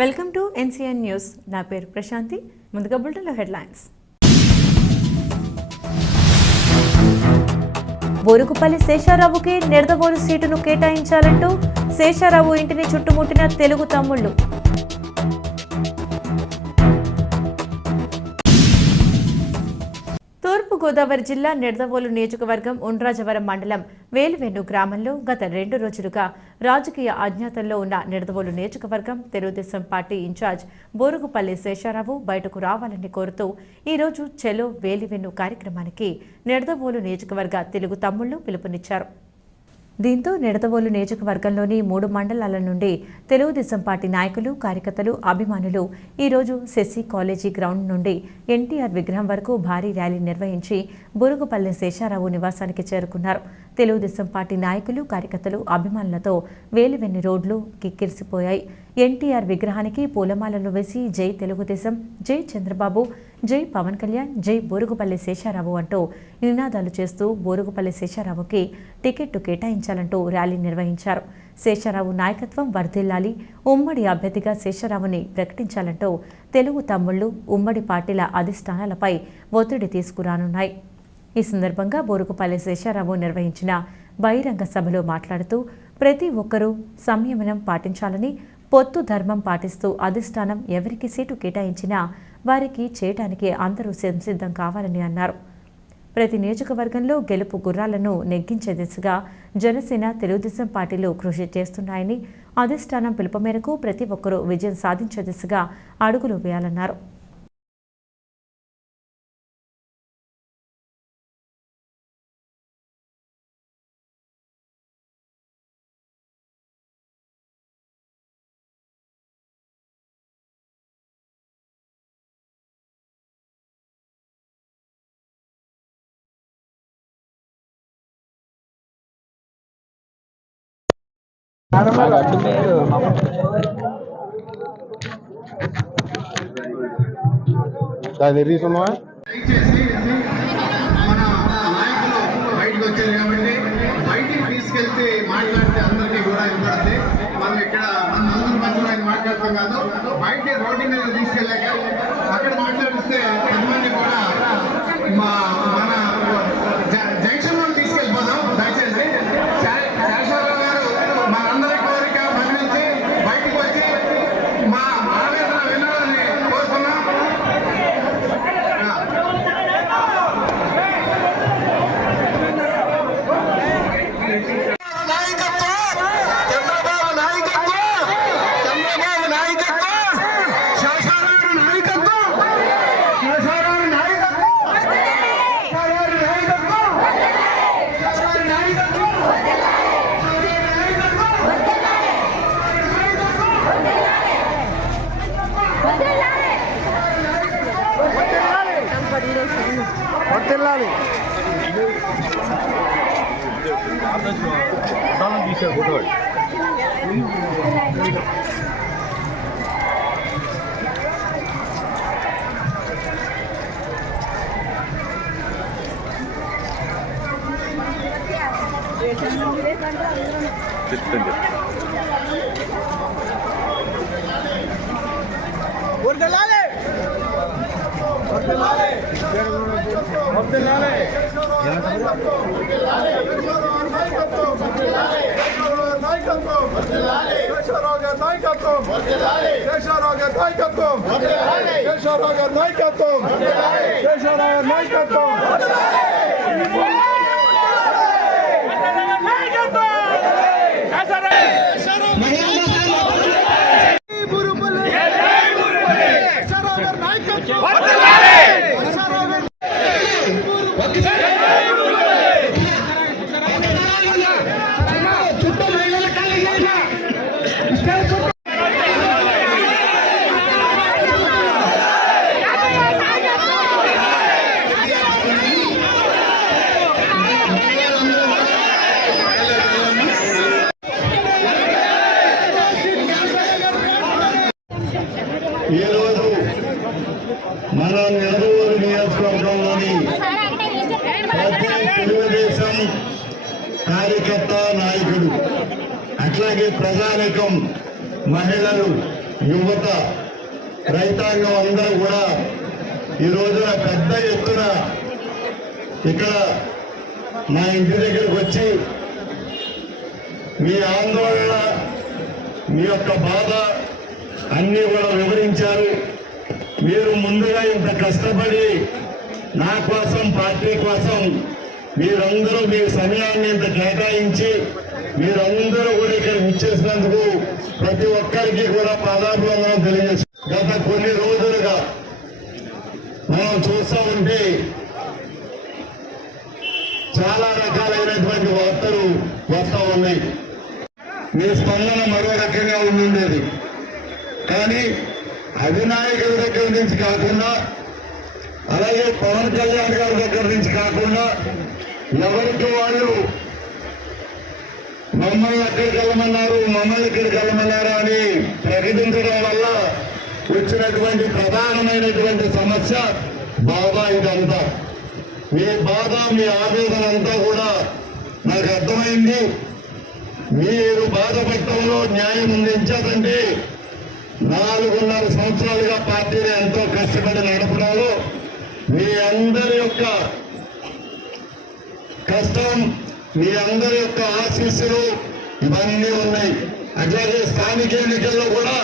Welcome to NCN news. నా పేరు ప్రశాంతి. ముందుగా బులెటిన్లో హెడ్లైన్స్. బోరుగుపల్లి శేషారావుకి నిడదవోలు సీటును కేటాయించాలంటూ శేషారావు ఇంటిని చుట్టుముట్టిన తెలుగు తమ్ముళ్లు. తూర్పుగోదావరి జిల్లా నిడదవోలు నియోజకవర్గం ఉండ్రాజవరం మండలం వేలువెన్ను గ్రామంలో గత 2 రోజులుగా రాజకీయ అజ్ఞాతంలో ఉన్న నిడదవోలు నియోజకవర్గం తెలుగుదేశం పార్టీ ఇన్ఛార్జ్ బోరుగుపల్లి శేషారావు బయటకు రావాలని కోరుతూ ఈరోజు చెలో వేలువెన్ను కార్యక్రమానికి నిడదవోలు నియోజకవర్గ తెలుగు తమ్ముళ్లు పిలుపునిచ్చారు. దీంతో నిడదవోలు నియోజకవర్గంలోని 3 మండలాల నుండి తెలుగుదేశం పార్టీ నాయకులు, కార్యకర్తలు, అభిమానులు ఈరోజు శశి కాలేజీ గ్రౌండ్ నుండి ఎన్టీఆర్ విగ్రహం వరకు భారీ ర్యాలీ నిర్వహించి బోరుగుపల్లి శేషారావు నివాసానికి చేరుకున్నారు. తెలుగుదేశం పార్టీ నాయకులు, కార్యకర్తలు, అభిమానులతో వేలువెన్ని రోడ్లు కిక్కిరిసిపోయాయి. ఎన్టీఆర్ విగ్రహానికి పూలమాలలు వేసి జై తెలుగుదేశం, జై చంద్రబాబు, జై పవన్ కళ్యాణ్, జై బోరుగుపల్లి శేషారావు అంటూ నినాదాలు చేస్తూ బోరుగుపల్లి శేషారావుకి టికెట్టు కేటాయించాలంటూ ర్యాలీ నిర్వహించారు. శేషారావు నాయకత్వం వర్ధిల్లాలి, ఉమ్మడి అభ్యర్థిగా శేషారావుని ప్రకటించాలంటూ తెలుగు తమ్ముళ్లు ఉమ్మడి పార్టీల అధిష్టానాలపై ఒత్తిడి తీసుకురానున్నాయి. ఈ సందర్భంగా బోరుగుపల్లి శేషారావు నిర్వహించిన బహిరంగ సభలో మాట్లాడుతూ ప్రతి ఒక్కరూ సంయమనం పాటించాలని, పొత్తు ధర్మం పాటిస్తూ అధిష్టానం ఎవరికి సీటు కేటాయించినా వారికి చేయడానికి అందరూ సంసిద్ధం కావాలని అన్నారు. ప్రతి నియోజకవర్గంలో గెలుపు గుర్రాలను నెగ్గించే దిశగా జనసేన, తెలుగుదేశం పార్టీలు కృషి చేస్తున్నాయని, అధిష్టానం పిలుపు మేరకు ప్రతి ఒక్కరూ విజయం సాధించే దిశగా అడుగులు వేయాలన్నారు. దయచేసి మన నాయకులు బయటకు వచ్చారు కాబట్టి బయటికి తీసుకెళ్తే మాట్లాడితే అందరికీ కూడా వినపడితే మనం ఇక్కడ మన నలుగురు మధ్యలో ఆయన మాట్లాడతాం కాదు, బయట రోడ్డు మీద తీసుకెళ్ళాక అక్కడ మాట్లాడిస్తే కొంతమంది కూడా మన జంక్షన్ లో తీసుకెళ్ళిపోదాం. దయచేసి శేషారావు గారు మనందరి కోరిక మన్నించి బయటకు వచ్చి మా ఆవేదన వినాలని కోరుతున్నాం. ఈరోజు మన నిడదవోలు నియోజకవర్గంలోని ప్రతి తెలుగుదేశం కార్యకర్త, నాయకుడు, అట్లాగే ప్రజానికం, మహిళలు యువత రైతాంగం అందరూ కూడా ఈ రోజున పెద్ద ఎత్తున ఇక్కడ మా ఇంటి దగ్గరకు వచ్చి మీ ఆందోళన మీ యొక్క బాధ అన్నీ కూడా వివరించారు. మీరు ముందుగా ఇంత కష్టపడి నా కోసం పార్టీ కోసం మీరందరూ మీ సమయాన్ని ఇంత కేటాయించి మీరందరూ కూడా ఇక్కడ ఇచ్చేసినందుకు ప్రతి ఒక్కరికి కూడా పాదాభివందనం తెలియజేస్తారు. గత కొన్ని రోజులుగా మనం చూస్తూ ఉంటే చాలా రకాలైనటువంటి వార్తలు వస్తూ ఉన్నాయి. మీ స్పందన మరో రకంగా ఉండేది, కానీ అధినాయకుల దగ్గర నుంచి కాకుండా అలాగే పవన్ కళ్యాణ్ గారి దగ్గర నుంచి కాకుండా ఎవరికి వాళ్ళు మమ్మల్ని అక్కడికి వెళ్ళమన్నారు, మమ్మల్ని ఇక్కడికి వెళ్ళమన్నారు అని ప్రకటించడం వల్ల వచ్చినటువంటి ప్రధానమైనటువంటి సమస్య బాధ. ఇదంతా మీ బాధ, మీ ఆవేదన అంతా కూడా నాకు అర్థమైంది. మీరు బాధపడటంలో న్యాయం ఉంది. ఎంచేతంటే 4.5 సంవత్సరాలుగా పార్టీని ఎంతో కష్టపడి నడపడంలో మీ అందరి యొక్క కష్టం, మీ అందరి యొక్క ఆశీస్సులు ఇవన్నీ ఉన్నాయి. అట్లాగే స్థానిక ఎన్నికల్లో కూడా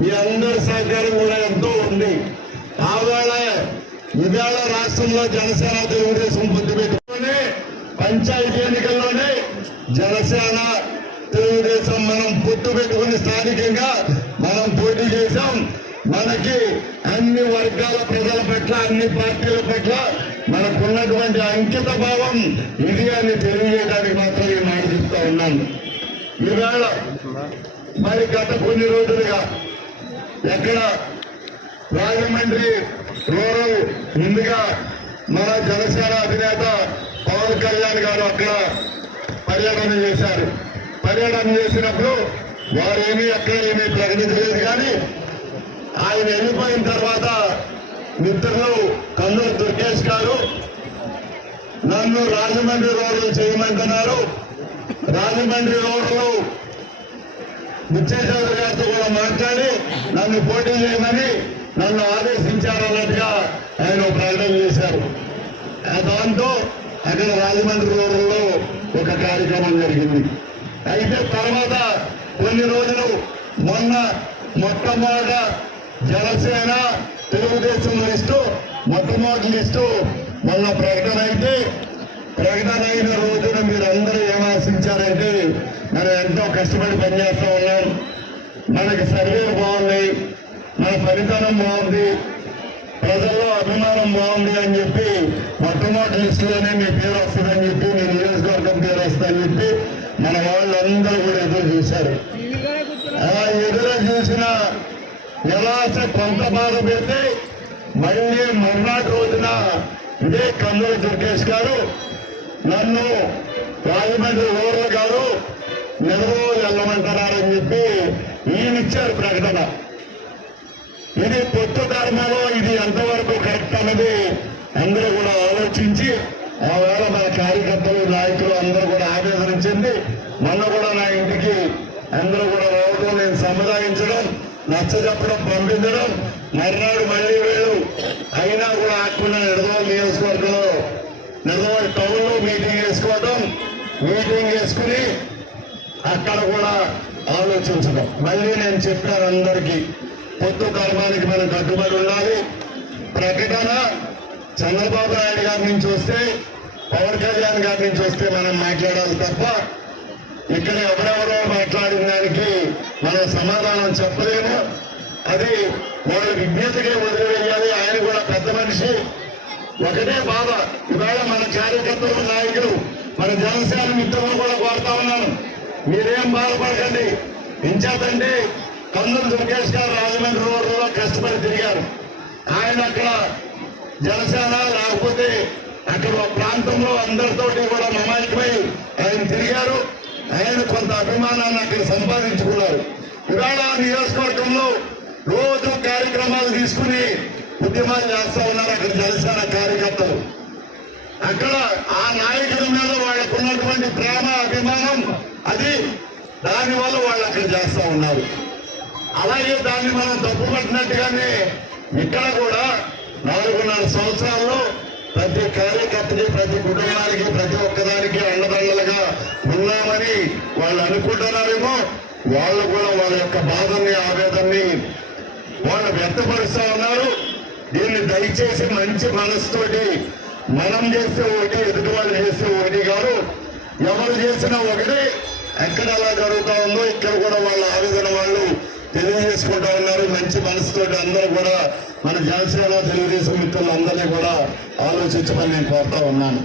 మీ అందరి సహకారం కూడా ఎంతో ఉంది. ఇవాళ రాష్ట్రంలో జనసేన తెలుగుదేశం పొత్తు పెట్టుకుని పంచాయతీ ఎన్నికల్లోనే జనసేన తెలుగుదేశం మనం పొత్తు పెట్టుకుని స్థానికంగా మనం పోటీ చేశాం. మనకి అన్ని వర్గాల ప్రజల పట్ల, అన్ని పార్టీల పట్ల మనకున్నటువంటి అంకిత భావం ఇది అని తెలియజేయడానికి మాత్రం ఈ మాట చెప్తా ఉన్నాను. ఈవేళ మరి గత కొన్ని రోజులుగా ఎక్కడ రాజమండ్రి రూరల్ ముందుగా మన జనసేన అధినేత పవన్ కళ్యాణ్ గారు అక్కడ పర్యటన చేశారు. పర్యటన చేసినప్పుడు వారేమీ అక్కడ ఏమీ ప్రకటించలేదు. కానీ ఆయన వెళ్ళిపోయిన తర్వాత మిత్రులు కన్నూరు దుర్గేష్ గారు నన్ను రాజమండ్రి రోడ్లు చేయమంటున్నారు. రాజమండ్రి రోడ్లు బుచ్చేశ్వర గారితో కూడా మాట్లాడి నన్ను పోటీ చేయమని నన్ను ఆదేశించారన్నట్టుగా ఆయన ప్రకటన చేశారు. దాంతో అక్కడ రాజమండ్రి రోడ్లలో ఒక కార్యక్రమం జరిగింది. అయితే తర్వాత కొన్ని రోజులు మొట్టమొదట జనసేన తెలుగుదేశం లిస్టు మొట్టమొదటి లిస్టు మొన్న ప్రకటన అయితే, ప్రకటన అయిన రోజున మీరందరూ ఏం ఆశించారంటే మనం ఎంతో కష్టపడి పనిచేస్తూ ఉన్నాం, మనకి సర్వేలు బాగున్నాయి, మన ఫలితనం బాగుంది, ప్రజల్లో అభిమానం బాగుంది అని చెప్పి మొట్టమొదటి లిస్టులోనే మీ పేరు వస్తుందని చెప్పి, మీ నియోజకవర్గం పేరు వస్తుందని చెప్పి మన వాళ్ళందరూ కూడా ఎదురు చూశారు. ఆ ఎదురు చూసిన నిరాశ కొంత బాధ పెడితే మళ్ళీ మర్నాటి రోజున ఇదే కన్నూరు దుర్గేష్ గారు నన్ను రాజమండ్రి రూరల్ గారు నెలరోజు వెళ్ళమంటున్నారని చెప్పి ఈయనిచ్చారు ప్రకటన. ఇది పొత్తు ధర్మంలో ఇది ఎంతవరకు కరెక్ట్ అన్నది అందరూ కూడా ఆలోచించి ఆ వేళ మన కార్యకర్తలు, నాయకులు అందరూ కూడా ఆవేదన చెంది మొన్న కూడా నా ఇంటికి అందరూ కూడా రావడం, నేను సముదాయించడం, నచ్చజెప్పడం, పంపించడం, మర్నాడు మళ్ళీ వీళ్ళు అయినా కూడా ఆకుండా నిడదవోలు నియోజకవర్గంలో నిడదవోలు టౌన్లో మీటింగ్ వేసుకోవడం, మీటింగ్ వేసుకుని అక్కడ కూడా ఆలోచించడం. మళ్ళీ నేను చెప్పాను అందరికీ పొత్తు ధర్మానికి మనం కట్టుబడి ఉండాలి. ప్రకటన చంద్రబాబు నాయుడు గారి నుంచి వస్తే, పవన్ కళ్యాణ్ గారి నుంచి వస్తే మనం మాట్లాడాలి తప్ప ఇక్కడ ఎవరెవరో మాట్లాడిన దానికి మనం సమాధానం చెప్పలేము. అది వాళ్ళ విజ్ఞతకే వదిలివేయాలి. ఆయన కూడా పెద్ద మనిషి. ఒకటే బాధ, ఇవాళ మన కార్యకర్తలు, నాయకులు, మన జనసేన మిత్రులు కూడా కోరుతా ఉన్నాను, మీరేం బాధపడకండి. ఇంచేతంటే కన్నూరు దుర్గేష్ గారు రాజమండ్రి రోడ్లలో కష్టపడి తిరిగారు. ఆయన అక్కడ జనసేన లేకపోతే అక్కడ ప్రాంతంలో అందరితోటి కూడా మమాయికమై ఆయన తిరిగారు. ఆయన కొంత అభిమానాన్ని అక్కడ సంపాదించుకున్నారు. ఇవాళ నియోజకవర్గంలో రోజు కార్యక్రమాలు తీసుకుని ఉద్యమాలు చేస్తా ఉన్నారు అక్కడ జనసేన కార్యకర్తలు. అక్కడ ఆ నాయకుల మీద వాళ్ళకు ఉన్నటువంటి ప్రేమ, అభిమానం, అది దానివల్ల వాళ్ళు అక్కడ చేస్తా ఉన్నారు. అలాగే దాన్ని మనం తప్పుపట్టినట్టుగానే ఇక్కడ కూడా 4.5 సంవత్సరాల్లో ప్రతి కార్యకర్తకి, ప్రతి కుటుంబానికి, ప్రతి ఒక్కదానికి అండదండలుగా ఉన్నామని వాళ్ళు అనుకుంటున్నారేమో. వాళ్ళు కూడా వాళ్ళ యొక్క బాధల్ని, ఆవేదనని వాళ్ళు వ్యక్తపరుస్తూ ఉన్నారు. దీన్ని దయచేసి మంచి మనసుతోటి మనం చేస్తే ఒకటి, ఎదుటి వాళ్ళు చేస్తే ఒకటి కాదు. ఎవరు చేసినా ఒకటి. ఎక్కడ అలా జరుగుతూ ఉందో ఇక్కడ కూడా వాళ్ళ ఆవేదన వాళ్ళు తెలియజేసుకుంటా ఉన్నారు. మంచి మనసుతోటి అందరూ కూడా మన జనసేన తెలుగుదేశం మిత్రులు అందరినీ కూడా ఆలోచించమని నేను కోరుతా ఉన్నాను.